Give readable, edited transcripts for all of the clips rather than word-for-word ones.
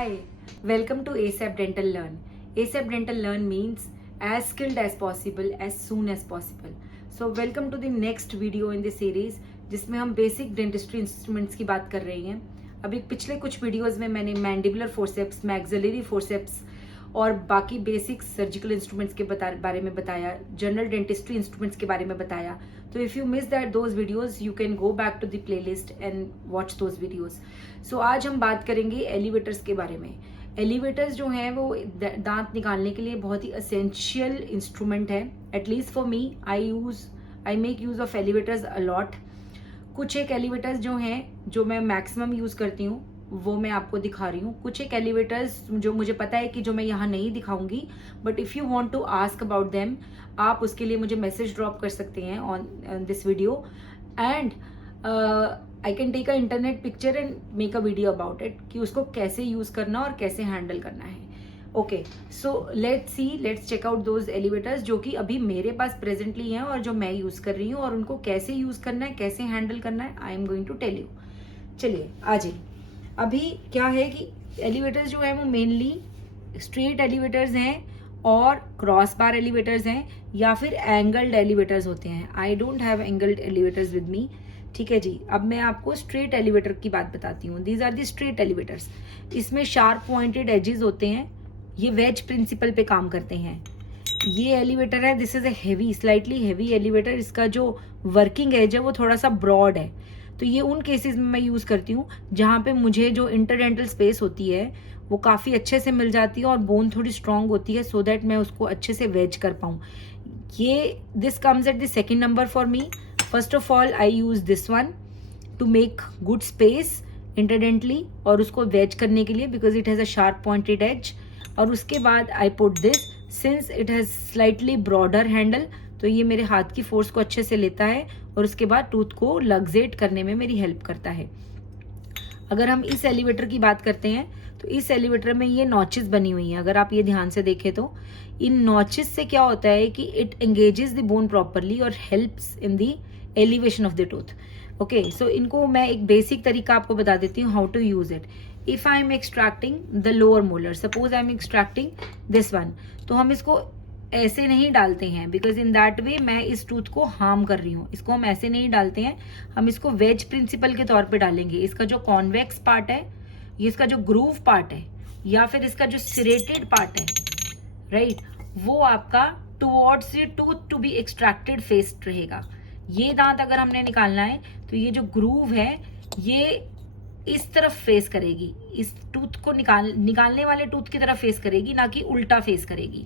Hi, welcome to ASAP Dental Learn. ASAP Dental Learn means as skilled as possible, as soon as possible. So welcome to the next video in the series जिसमें हम basic dentistry instruments की बात कर रहे हैं. अभी पिछले कुछ वीडियोस में मैंने मैंडिबुलर फोर्सेप्स, मैक्सिलरी फोर्सेप्स और बाकी बेसिक सर्जिकल इंस्ट्रूमेंट्स के बारे में बताया, जनरल डेंटिस्ट्री इंस्ट्रूमेंट्स के बारे में बताया. तो if you miss that those videos you can go back to the playlist and watch those videos. So आज हम बात करेंगे एलिवेटर्स के बारे में. एलिवेटर्स जो हैं वो दांत निकालने के लिए बहुत ही असेंशियल इंस्ट्रूमेंट है. At least for me, I make use of elevators a lot. कुछ एक एलिवेटर्स जो हैं जो मैं मैक्सिमम यूज करती हूँ वो मैं आपको दिखा रही हूँ. कुछ एक एलिवेटर्स जो मुझे पता है कि जो मैं यहाँ नहीं दिखाऊंगी, but if you want to ask about them, आप उसके लिए मुझे मैसेज ड्रॉप कर सकते हैं on this video and I can take a internet picture and make a video about it कि उसको कैसे यूज करना और कैसे हैंडल करना है. Okay, so let's check out those elevators जो कि अभी मेरे पास प्रेजेंटली हैं और जो मैं यूज कर रही हूँ, और उनको कैसे यूज करना है, कैसे हैंडल करना है, I am going to tell you. चलिए आ जाइए. अभी क्या है कि एलिवेटर्स जो है वो मेनली स्ट्रेट एलिवेटर्स हैं और क्रॉस बार एलिवेटर्स हैं या फिर एंगल्ड एलिवेटर्स होते हैं. I don't have angled elevators with me. ठीक है जी. अब मैं आपको स्ट्रेट एलिवेटर की बात बताती हूँ. These are the straight elevators. इसमें शार्प पॉइंटेड एजेस होते हैं. ये वेज प्रिंसिपल पे काम करते हैं. ये एलिवेटर है, this is a heavy, slightly heavy elevator. इसका जो वर्किंग एज है वो थोड़ा सा ब्रॉड है. तो ये उन केसेस में मैं यूज करती हूँ जहाँ पे मुझे जो इंटरडेंटल स्पेस होती है वो काफी अच्छे से मिल जाती है और बोन थोड़ी स्ट्रांग होती है, सो दैट मैं उसको अच्छे से वेज कर पाऊँ. ये this comes at the second number for me. First of all I use this one to make good space interdentally और उसको वेज करने के लिए, because it has a sharp pointed edge. और उसके बाद I put this since it has slightly broader handle, तो ये मेरे हाथ की फोर्स को अच्छे से लेता है और उसके बाद टूथ को लग्जेट करने में मेरी हेल्प करता है. अगर हम इस एलिवेटर की बात करते हैं तो इस एलिवेटर में ये नॉचेस बनी हुई हैं. अगर आप ये ध्यान से देखें तो इन नॉचेस से क्या होता है कि it engages the bone properly और helps in the elevation of the tooth. Okay, so इनको मैं एक बेसिक तरीका आपको बता देती हूँ how to use it. If I am extracting the lower molar, suppose I am extracting this one, तो हम इसको ऐसे नहीं डालते हैं बिकॉज इन दैट वे मैं इस टूथ को हार्म कर रही हूँ. इसको हम ऐसे नहीं डालते हैं, हम इसको वेज प्रिंसिपल के तौर पे डालेंगे. इसका जो कॉन्वेक्स पार्ट है, ये इसका जो ग्रूव पार्ट है या फिर इसका जो सिरेटेड पार्ट है, राइट, वो आपका towards the tooth to be extracted faced रहेगा. ये दांत अगर हमने निकालना है तो ये जो ग्रूव है ये इस तरफ फेस करेगी, इस टूथ को निकालने वाले टूथ की तरफ फेस करेगी, ना कि उल्टा फेस करेगी.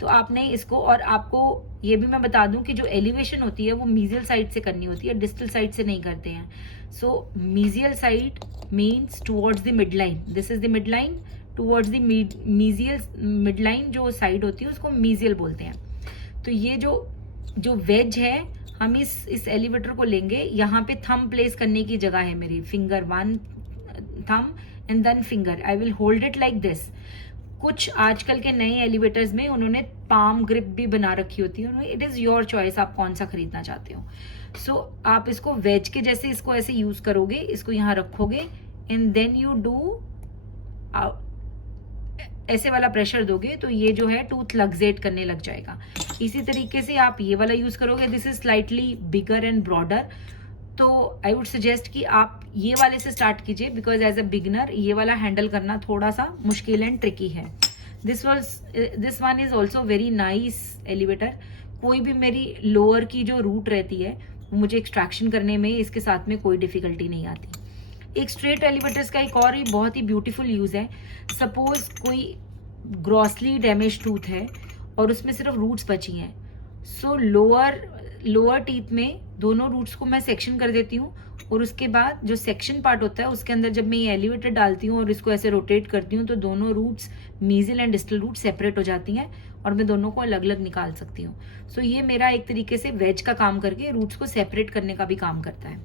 तो आपने इसको, और आपको ये भी मैं बता दूं कि जो एलिवेशन होती है वो मीजियल साइड से करनी होती है, डिस्टल साइड से नहीं करते हैं. So mesial side means towards the mid line. This is the mid line. Towards the mesial mid line जो साइड होती है उसको मीजियल बोलते हैं. तो ये जो वेज है, हम इस एलिवेटर को लेंगे. यहाँ पे थंब प्लेस करने की जगह है मेरी, finger, one thumb and then finger. I will hold it like this. कुछ आजकल के नए एलिवेटर्स में उन्होंने पाम ग्रिप भी बना रखी होती है. इट इज योर चॉइस, आप कौन सा खरीदना चाहते हो. सो आप इसको वेज के जैसे इसको ऐसे यूज करोगे, इसको यहाँ रखोगे एंड देन यू डू ऐसे वाला प्रेशर दोगे तो ये जो है टूथ लग्जेट करने लग जाएगा. इसी तरीके से आप ये वाला यूज करोगे. This is slightly bigger and broader. तो आई वुड सजेस्ट कि आप ये वाले से स्टार्ट कीजिए बिकॉज एज अ बिगिनर ये वाला हैंडल करना थोड़ा सा मुश्किल एंड ट्रिकी है. This one is also very nice elevator. कोई भी मेरी लोअर की जो रूट रहती है वो मुझे एक्सट्रैक्शन करने में इसके साथ में कोई डिफिकल्टी नहीं आती. एक स्ट्रेट एलिवेटर्स का एक और ही बहुत ही ब्यूटीफुल यूज है. सपोज कोई ग्रॉसली डैमेज टूथ है और उसमें सिर्फ रूट्स बची हैं. सो लोअर टीथ में दोनों रूट्स को मैं सेक्शन कर देती हूँ और उसके बाद जो सेक्शन पार्ट होता है उसके अंदर जब मैं ये एलिवेटर डालती हूँ और इसको ऐसे रोटेट करती हूँ तो दोनों roots, mesial and distal root, separate हो जाती हैं और मैं दोनों को अलग अलग निकाल सकती हूँ. सो ये मेरा एक तरीके से वेज का काम करके रूट्स को सेपरेट करने का भी काम करता है.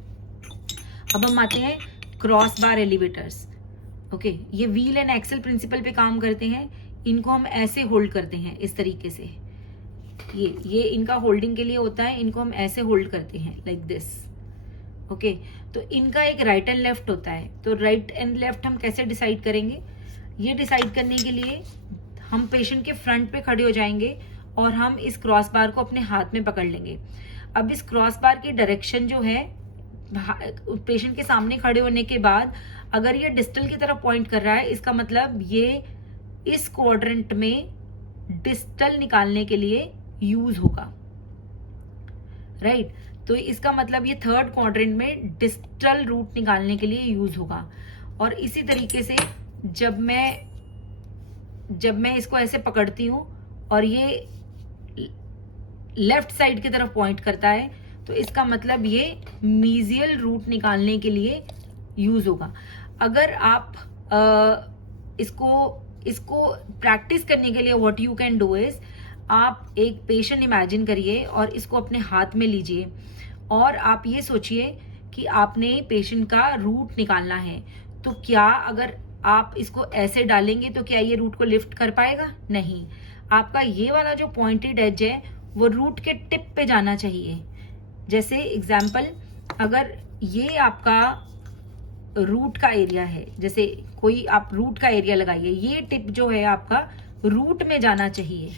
अब हम आते हैं क्रॉस बार एलिवेटर्स. ओके, ये व्हील एंड एक्सल प्रिंसिपल पे काम करते हैं. इनको हम ऐसे होल्ड करते हैं इस तरीके से. ये इनका होल्डिंग के लिए होता है. इनको हम ऐसे होल्ड करते हैं लाइक दिस. ओके, तो इनका एक राइट एंड लेफ्ट होता है. तो राइट एंड लेफ्ट हम कैसे डिसाइड करेंगे? ये डिसाइड करने के लिए हम पेशेंट के फ्रंट पे खड़े हो जाएंगे और हम इस क्रॉस बार को अपने हाथ में पकड़ लेंगे। अब इस क्रॉस बार की डायरेक्शन जो है, पेशेंट के सामने खड़े होने के बाद अगर ये डिस्टल की तरफ पॉइंट कर रहा है, इसका मतलब ये इस क्वाड्रेंट में डिस्टल निकालने के लिए यूज होगा, राइट। तो इसका मतलब ये थर्ड क्वाड्रेंट में डिस्टल रूट निकालने के लिए यूज होगा। और इसी तरीके से जब मैं इसको ऐसे पकड़ती हूं और ये लेफ्ट साइड की तरफ पॉइंट करता है, तो इसका मतलब ये मीजियल रूट निकालने के लिए यूज होगा। अगर आप इसको प्रैक्टिस करने के लिए what you can do is, आप एक पेशेंट इमेजिन करिए और इसको अपने हाथ में लीजिए और आप ये सोचिए कि आपने पेशेंट का रूट निकालना है। तो क्या अगर आप इसको ऐसे डालेंगे तो क्या ये रूट को लिफ्ट कर पाएगा? नहीं। आपका ये वाला जो पॉइंटेड एज है वो रूट के टिप पे जाना चाहिए। जैसे एग्जाम्पल, अगर ये आपका रूट का एरिया है, जैसे कोई आप रूट का एरिया लगाइए, ये टिप जो है आपका रूट में जाना चाहिए,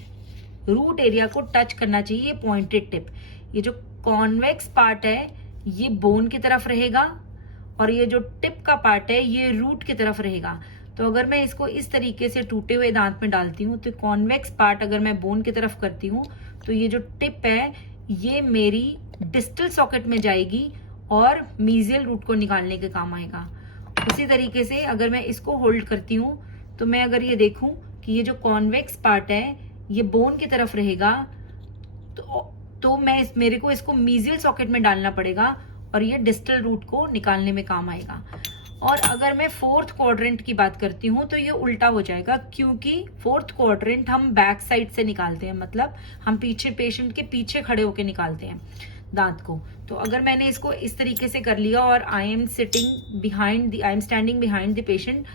रूट एरिया को टच करना चाहिए ये पॉइंटेड टिप। ये जो कॉन्वेक्स पार्ट है ये बोन की तरफ रहेगा और ये जो टिप का पार्ट है ये रूट की तरफ रहेगा। तो अगर मैं इसको इस तरीके से टूटे हुए दांत में डालती हूँ तो कॉन्वेक्स पार्ट अगर मैं बोन की तरफ करती हूँ तो ये जो टिप है ये मेरी डिस्टल सॉकेट में जाएगी और मीजियल रूट को निकालने के काम आएगा। उसी तरीके से अगर मैं इसको होल्ड करती हूँ तो मैं अगर ये देखूं कि ये जो कॉन्वेक्स पार्ट है ये बोन की तरफ रहेगा, तो मेरे को इसको मीजियल सॉकेट में डालना पड़ेगा और ये डिस्टल रूट को निकालने में काम आएगा। और अगर मैं फोर्थ क्वाड्रेंट की बात करती हूँ तो ये उल्टा हो जाएगा, क्योंकि फोर्थ क्वाड्रेंट हम बैक साइड से निकालते हैं, मतलब हम पीछे पेशेंट के पीछे खड़े होकर निकालते हैं दांत को। तो अगर मैंने इसको इस तरीके से कर लिया और I am standing behind the patient,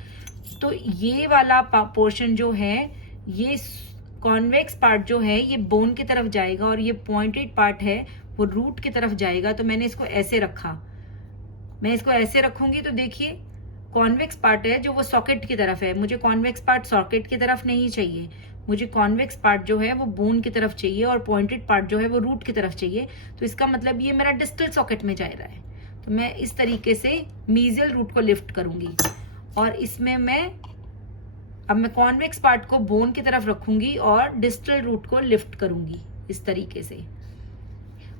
तो ये वाला पोर्शन जो है, ये कॉन्वेक्स पार्ट जो है ये बोन की तरफ जाएगा और ये पॉइंटेड पार्ट है वो रूट की तरफ जाएगा। तो मैंने इसको ऐसे रखा, मैं इसको ऐसे रखूंगी तो देखिए कॉन्वेक्स पार्ट है जो वो सॉकेट की तरफ है, मुझे कॉन्वेक्स पार्ट सॉकेट की तरफ नहीं चाहिए, मुझे कॉन्वेक्स पार्ट जो है वो बोन की तरफ चाहिए और पॉइंटेड पार्ट जो है वो रूट की तरफ चाहिए। तो इसका मतलब ये मेरा डिस्टल सॉकेट में जा रहा है। तो मैं इस तरीके से मीजियल रूट को लिफ्ट करूंगी और इसमें अब मैं कॉन्वेक्स पार्ट को बोन की तरफ रखूंगी और डिस्टल रूट को लिफ्ट करूंगी इस तरीके से।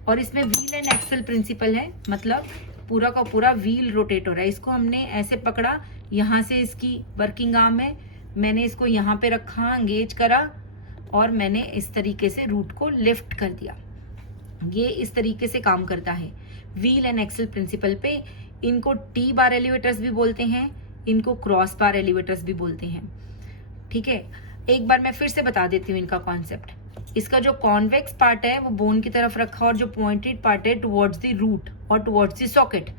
और इसमें व्हील एंड एक्सल प्रिंसिपल है, मतलब पूरा का पूरा व्हील रोटेट हो रहा है। इसको हमने ऐसे पकड़ा, यहाँ से इसकी वर्किंग आर्म है, मैंने इसको यहाँ पे रखा, एंगेज करा और मैंने इस तरीके से रूट को लिफ्ट कर दिया। ये इस तरीके से काम करता है व्हील एंड एक्सल प्रिंसिपल पे। इनको टी बार एलिवेटर्स भी बोलते हैं, इनको क्रॉस बार एलिवेटर्स भी बोलते हैं, ठीक है। एक बार मैं फिर से बता देती हूँ इनका कॉन्सेप्ट। इसका जो कॉन्वेक्स पार्ट है वो बोन की तरफ रखा और जो पॉइंटेड पार्ट है टुवर्ड्स द रूट और टुवर्ड्स द सॉकेट।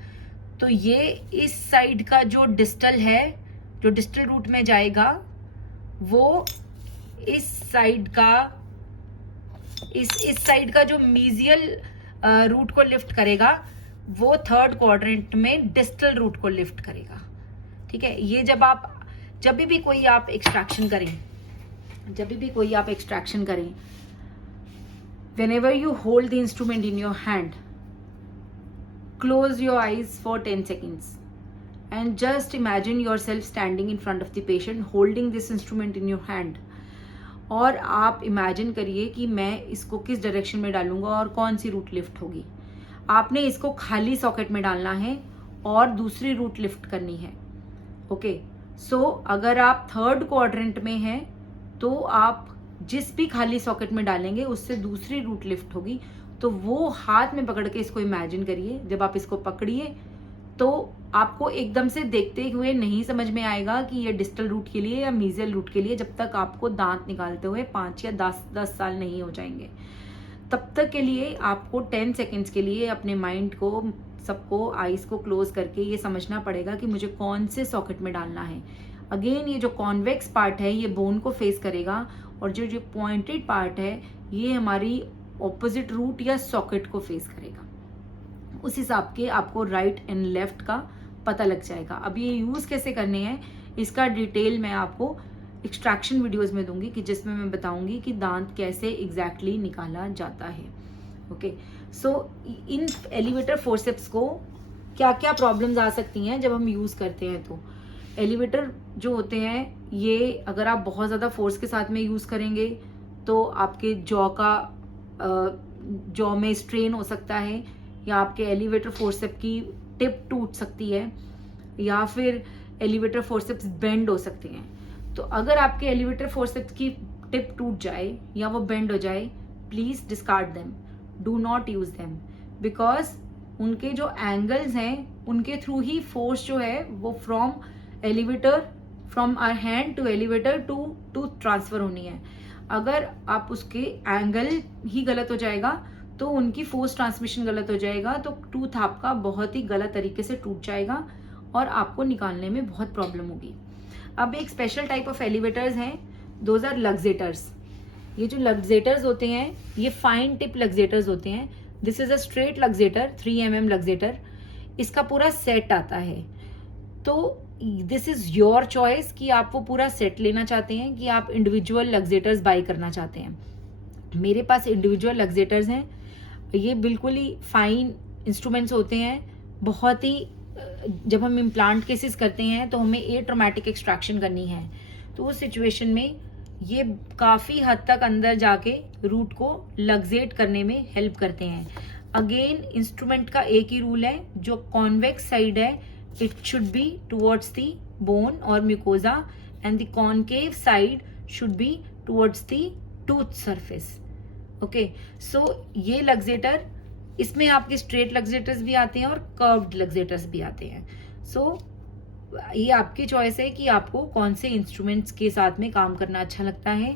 तो ये इस साइड का जो डिस्टल है, जो डिस्टल रूट में जाएगा, वो इस साइड का जो मीजियल रूट को लिफ्ट करेगा वो थर्ड क्वाड्रेंट में डिस्टल रूट को लिफ्ट करेगा, ठीक है। ये जब भी कोई आप एक्सट्रैक्शन करें, whenever you hold the instrument in your hand, close your eyes for 10 seconds and just imagine yourself standing in front of the patient holding this instrument in your hand। और आप इमेजिन करिए कि मैं इसको किस direction में डालूंगा और कौन सी रूट लिफ्ट होगी। आपने इसको खाली सॉकेट में डालना है और दूसरी रूट लिफ्ट करनी है, ओके। सो अगर आप थर्ड क्वाड्रेंट में हैं तो आप जिस भी खाली सॉकेट में डालेंगे उससे दूसरी रूट लिफ्ट होगी। तो वो हाथ में पकड़ के इसको इमेजिन करिए। जब आप इसको पकड़िए तो आपको एकदम से देखते हुए नहीं समझ में आएगा कि ये डिस्टल रूट के लिए या मीजियल रूट के लिए, जब तक आपको दांत निकालते हुए 5 या 10 साल नहीं हो जाएंगे। तब तक के लिए आपको 10 सेकेंड्स के लिए अपने माइंड को, सबको आईज को क्लोज करके ये समझना पड़ेगा कि मुझे कौन से सॉकेट में डालना है। अगेन ये जो कॉन्वेक्स पार्ट है ये बोन को फेस करेगा और जो पॉइंटेड पार्ट है ये हमारी ऑपोजिट रूट या सॉकेट को फेस करेगा। उस हिसाब के आपको राइट एंड लेफ्ट का पता लग जाएगा। अब ये यूज कैसे करने हैं, इसका डिटेल मैं आपको एक्सट्रैक्शन वीडियोस में दूंगी कि जिसमें मैं बताऊंगी कि दांत कैसे एग्जैक्टली निकाला जाता है। ओके, सो इन एलिवेटर फोर्सेप्स को क्या क्या प्रॉब्लम्स आ सकती हैं जब हम यूज़ करते हैं। तो एलिवेटर जो होते हैं ये अगर आप बहुत ज़्यादा फोर्स के साथ में यूज़ करेंगे तो आपके जॉ में स्ट्रेन हो सकता है, या आपके एलिवेटर फोर्सेप की टिप टूट सकती है, या फिर एलिवेटर फोर्सेप्स बेंड हो सकते हैं। तो अगर आपके एलिवेटर फोर्सेप्स की टिप टूट जाए या वो बेंड हो जाए, please discard them, do not use them, because उनके जो एंगल्स हैं उनके थ्रू ही फोर्स जो है वो from our hand to elevator to transfer होनी है। अगर आप उसके एंगल ही गलत हो जाएगा तो उनकी फोर्स ट्रांसमिशन गलत हो जाएगा, तो टूथ आपका बहुत ही गलत तरीके से टूट जाएगा और आपको निकालने में बहुत प्रॉब्लम होगी। अब एक स्पेशल टाइप ऑफ एलिवेटर्स हैं, दोज आर लग्जेटर्स। ये जो लग्जेटर्स होते हैं ये फाइन टिप लग्जेटर्स होते हैं। This is a straight luxator, 3 mm luxator. इसका पूरा सेट आता है। तो दिस इज योर चॉइस कि आप वो पूरा सेट लेना चाहते हैं कि आप इंडिविजुअल लग्जेटर्स बाय करना चाहते हैं। मेरे पास इंडिविजुअल लग्जेटर्स हैं। ये बिल्कुल ही फाइन इंस्ट्रूमेंट्स होते हैं, बहुत ही जब हम इम्प्लांट केसेस करते हैं तो हमें एट्रोमैटिक एक्सट्रैक्शन करनी है, तो उस सिचुएशन में ये काफ़ी हद तक अंदर जाके रूट को लग्जेट करने में हेल्प करते हैं। अगेन इंस्ट्रूमेंट का एक ही रूल है, जो कॉन्वेक्स साइड है it should be towards the bone और mucosa and the concave side should be towards the tooth surface. Okay, so ये लग्जेटर, इसमें आपके स्ट्रेट लग्जेटर्स भी आते हैं और कर्व्ड लग्जेटर्स भी आते हैं। सो ये आपकी चॉइस है कि आपको कौन से इंस्ट्रूमेंट्स के साथ में काम करना अच्छा लगता है।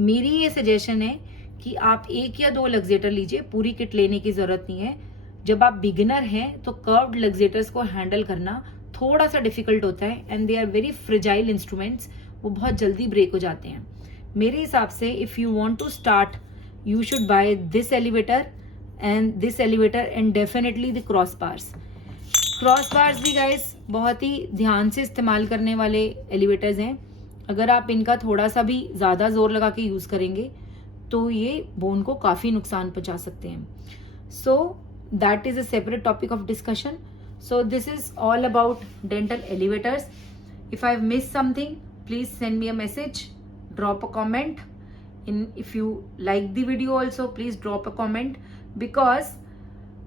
मेरी ये सजेशन है कि आप 1 या 2 लग्जेटर लीजिए, पूरी किट लेने की जरूरत नहीं है। जब आप बिगिनर हैं तो कर्व्ड लग्जेटर्स को हैंडल करना थोड़ा सा डिफिकल्ट होता है and they are very fragile instruments, वो बहुत जल्दी ब्रेक हो जाते हैं। मेरे हिसाब से if you want to start you should buy this elevator and definitely the crossbars भी guys बहुत ही ध्यान से इस्तेमाल करने वाले एलिवेटर्स हैं। अगर आप इनका थोड़ा सा भी ज़्यादा जोर लगा के यूज़ करेंगे तो ये बोन को काफ़ी नुकसान पहुंचा सकते हैं। So that is a separate topic of discussion. So this is all about dental elevators. If I miss something please send me a message, drop a comment. If you like the video also, please drop a comment, because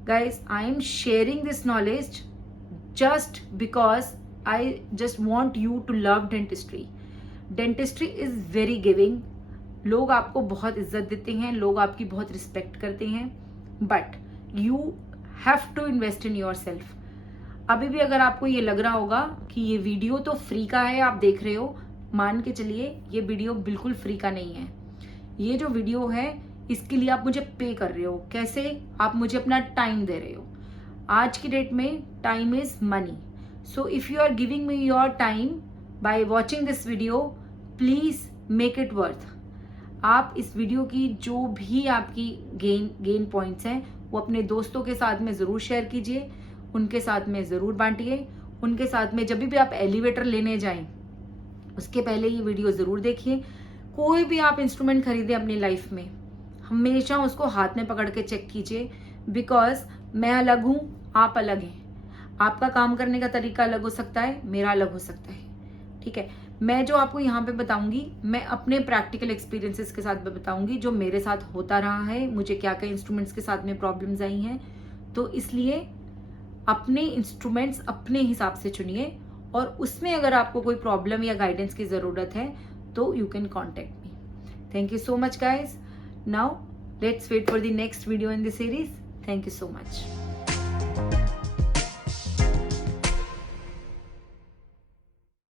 guys I am sharing this knowledge just because I just want you to love dentistry. Dentistry is very giving. लोग आपको बहुत इज्जत देते हैं, लोग आपकी बहुत respect करते हैं, but you have to invest in yourself. अभी भी अगर आपको ये लग रहा होगा कि ये वीडियो तो फ्री का है, आप देख रहे हो, मान के चलिए ये वीडियो बिल्कुल फ्री का नहीं है। ये जो वीडियो है इसके लिए आप मुझे पे कर रहे हो। कैसे? आप मुझे अपना टाइम दे रहे हो। आज की डेट में time is money. So if you are giving me your time by watching this video, please make it worth. आप इस वीडियो की जो भी आपकी गेन पॉइंट्स हैं वो अपने दोस्तों के साथ में जरूर शेयर कीजिए, उनके साथ में जरूर बांटिए। उनके साथ में जब भी आप एलिवेटर लेने जाएं उसके पहले ये वीडियो जरूर देखिए। कोई भी आप इंस्ट्रूमेंट खरीदे अपनी लाइफ में, हमेशा उसको हाथ में पकड़ के चेक कीजिए, बिकॉज मैं अलग हूं, आप अलग हैं। आपका काम करने का तरीका अलग हो सकता है, मेरा अलग हो सकता है, ठीक है। मैं जो आपको यहाँ पे बताऊंगी, मैं अपने प्रैक्टिकल एक्सपीरियंसेस के साथ बताऊंगी, जो मेरे साथ होता रहा है, मुझे क्या क्या इंस्ट्रूमेंट्स के साथ में प्रॉब्लम्स आई हैं। तो इसलिए अपने इंस्ट्रूमेंट्स अपने हिसाब से चुनिए, और उसमें अगर आपको कोई प्रॉब्लम या गाइडेंस की जरूरत है तो you can contact me. Thank you so much guys. Now let's wait for the next video in the series. Thank you so much.